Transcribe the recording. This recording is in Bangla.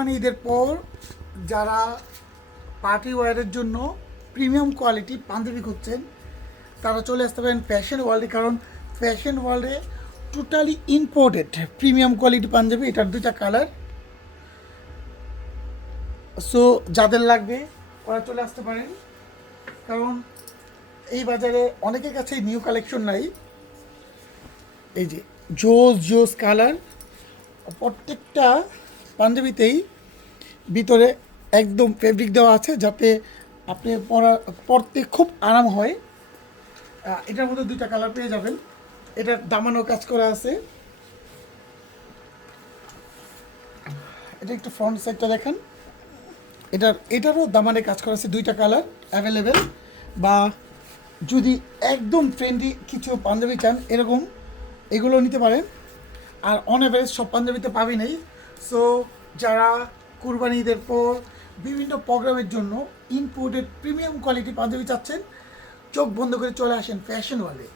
কুরবানি ঈদের পর যারা পার্টি ওয়্যারের জন্য প্রিমিয়াম কোয়ালিটি পাঞ্জাবি খুঁজছেন তারা চলে আসতে পারেন ফ্যাশন ওয়ার্ল্ডে, কারণ ফ্যাশন ওয়ার্ল্ডে totally imported premium quality Punjabi. এটার দুইটা কালার। সো যাদের লাগবে ওরা চলে আসতে পারেন, কারণ এই বাজারে অনেকের কাছে নিউ কালেকশন নাই। এই যে জোস জোস কালার, প্রত্যেকটা পাঞ্জাবিতেই ভিতরে একদম ফেব্রিক দেওয়া আছে যাতে আপনি পরতে খুব আরাম হয়। এটার মধ্যে দুইটা কালার পেয়ে যাবেন। এটার দামানো কাজ করা আছে। এটা একটু ফ্রন্ট সাইডটা দেখেন। এটারও দামানে কাজ করা আছে। দুইটা কালার অ্যাভেলেবেল। বা যদি একদম ট্রেন্ডি কিছু পাঞ্জাবি চান এরকম, এগুলো নিতে পারেন। আর অন অ্যাভারেজ সব পাঞ্জাবিতে পাবি নেই। সো যারা কুরবানি ঈদের পর বিভিন্ন প্রোগ্রামের জন্য ইম্পোর্টেড প্রিমিয়াম কোয়ালিটি পাঞ্জাবি চাচ্ছেন, চোখ বন্ধ করে চলে আসেন ফ্যাশন ওয়ালে।